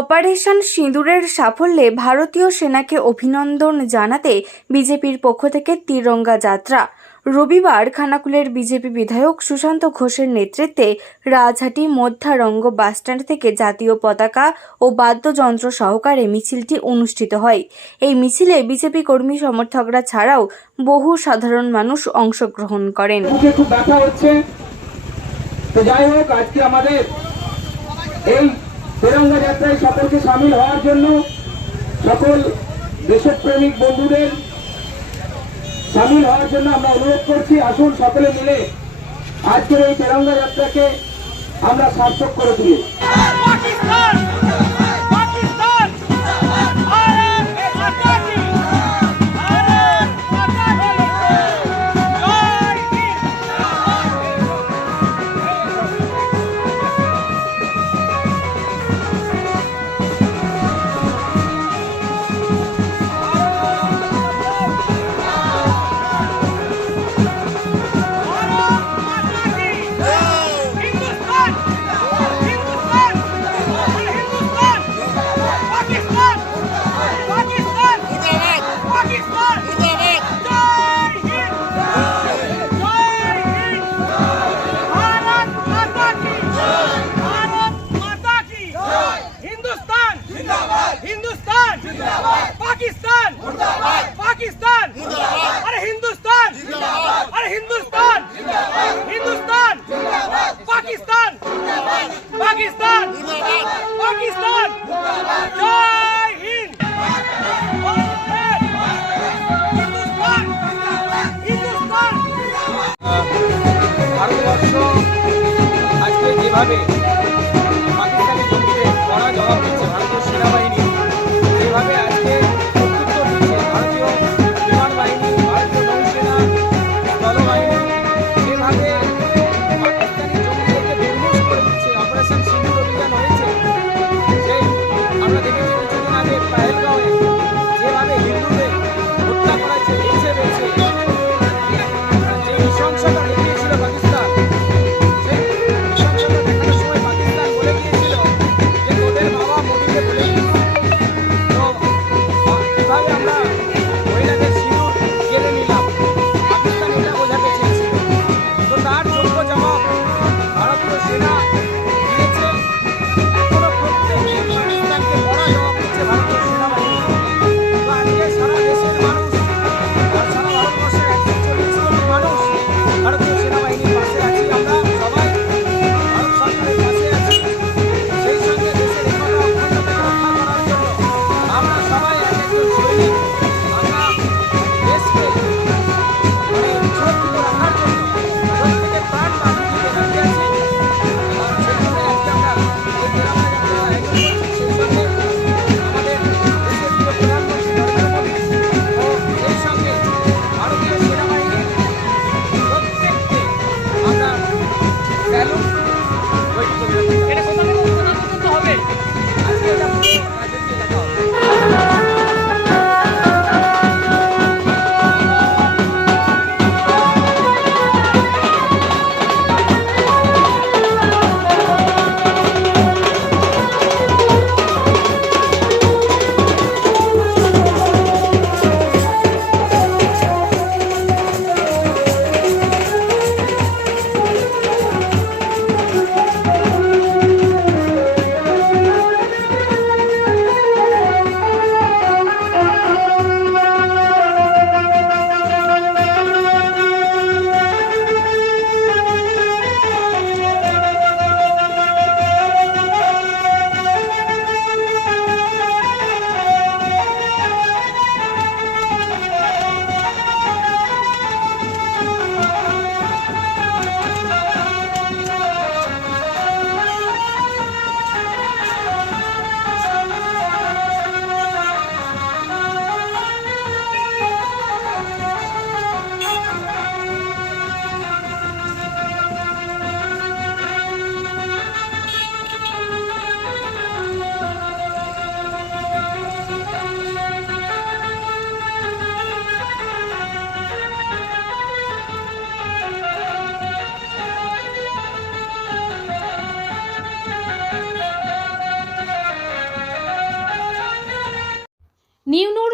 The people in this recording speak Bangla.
অপারেশন সিঁদুরের সাফল্যে ভারতীয় সেনাকে অভিনন্দন জানাতে বিজেপির পক্ষ থেকে তিরঙ্গা যাত্রা। রবিবার খানাকুলের বিজেপি বিধায়ক সুশান্ত ঘোষের নেতৃত্বে রাজহাটি মধ্যারঙ্গ বাসস্ট্যান্ড থেকে জাতীয় পতাকা ও বাদ্যযন্ত্র সহকারে মিছিলটি অনুষ্ঠিত হয়। এই মিছিলে বিজেপি কর্মী সমর্থকরা ছাড়াও বহু সাধারণ মানুষ অংশগ্রহণ করেন। তো যাই হোক, আজকে আমাদের এই তেরঙ্গা যাত্রায় সকলকে সামিল হওয়ার জন্য সকল দেশপ্রেমিক বন্ধুদের সামিল হওয়ার জন্য আমরা অনুরোধ করছি। আসুন সকলে মিলে আজকের এই তেরঙ্গা যাত্রাকে আমরা সার্থক করে তুলি। পাকিস্তান! পাকিস্তান আরে হিন্দুস্তান! আরে হিন্দুস্তান! হিন্দুস্তান! পাকিস্তান! পাকিস্তান! পাকিস্তান! জয় হিন্দ! হিন্দুস্তান হিন্দুস্তান! ভারতবর্ষ আজকে যেভাবে